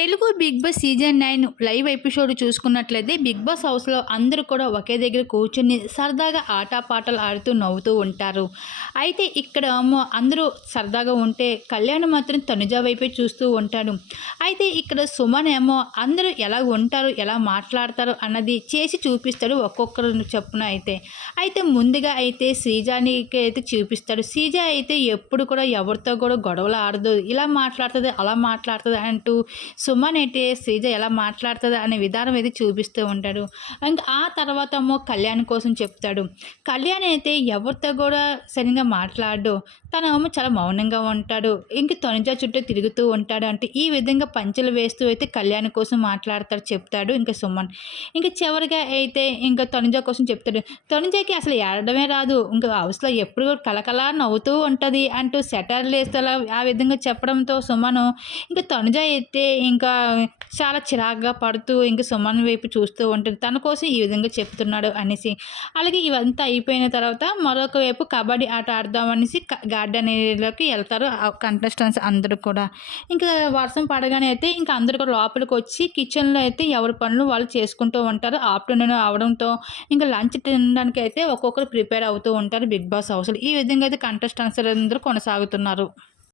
Telugu big boss season nine live episode చూసుకున్నట్లయితే big boss హౌస్లో అందరూ కూడా ఒకే దగ్గర కూర్చుని సరదాగా ఆటపాటలు ఆడుతూ నవ్వుతూ ఉంటారు. అయితే ఇక్కడ ఏమో అందరూ సరదాగా ఉంటే కళ్యాణ్ మాత్రం తనుజ వైపే చూస్తూ ఉంటాడు. అయితే ఇక్కడ సుమన్ ఏమో అందరూ ఎలా ఉంటారు ఎలా మాట్లాడతారు అన్నది చేసి చూపిస్తాడు ఒక్కొక్కరు చెప్పున అయితే. అయితే ముందుగా అయితే శ్రీజానికి అయితే చూపిస్తాడు. శ్రీజ అయితే ఎప్పుడు కూడా ఎవరితో కూడా గొడవలు ఆడదు. ఇలా మాట్లాడుతుంది అలా మాట్లాడుతుంది అంటూ సుమన్ అయితే శ్రీజ ఎలా మాట్లాడుతుంది అనే విధానం అయితే చూపిస్తూ ఉంటాడు. ఇంకా ఆ తర్వాత కళ్యాణ్ కోసం చెప్తాడు. కళ్యాణ్ అయితే ఎవరితో కూడా సరిగా మాట్లాడు. తన ఏమో చాలా మౌనంగా ఉంటాడు. ఇంక తొనిజ చుట్టూ తిరుగుతూ ఉంటాడు అంటే ఈ విధంగా పంచులు వేస్తూ అయితే కళ్యాణ్ కోసం మాట్లాడతాడు చెప్తాడు ఇంకా సుమన్. ఇంకా చివరిగా అయితే ఇంకా తొనిజ కోసం చెప్తాడు. తొనిజకి అసలు ఏడమే రాదు. ఇంకా హౌస్లో ఎప్పుడు కూడా కలకలా నవ్వుతూ ఉంటుంది అంటూ సెటర్లు వేస్తే అలా ఆ విధంగా చెప్పడంతో సుమను ఇంకా తొనిజ అయితే ఇంకా ఇంకా చాలా చిరాగ్గా పడుతూ ఇంకా సుమన్ వైపు చూస్తూ ఉంటుంది తన కోసం ఈ విధంగా చెప్తున్నాడు అనేసి. అలాగే ఇవంతా అయిపోయిన తర్వాత మరొక వైపు కబడ్డీ ఆట ఆడదామనేసి గార్డెన్ ఏరియాలోకి వెళ్తారు కంటెస్టెంట్స్ అందరూ కూడా. ఇంకా వర్షం పడగానే అయితే ఇంకా అందరూ కూడా లోపలికి వచ్చి కిచెన్లో అయితే ఎవరి పనులు వాళ్ళు చేసుకుంటూ ఉంటారు. ఆఫ్టర్నూన్ అవడంతో ఇంకా లంచ్ తినడానికి అయితే ఒక్కొక్కరు ప్రిపేర్ అవుతూ ఉంటారు బిగ్ బాస్ హౌస్లో. ఈ విధంగా అయితే కంటెస్టెంట్స్ అందరూ కొనసాగుతున్నారు.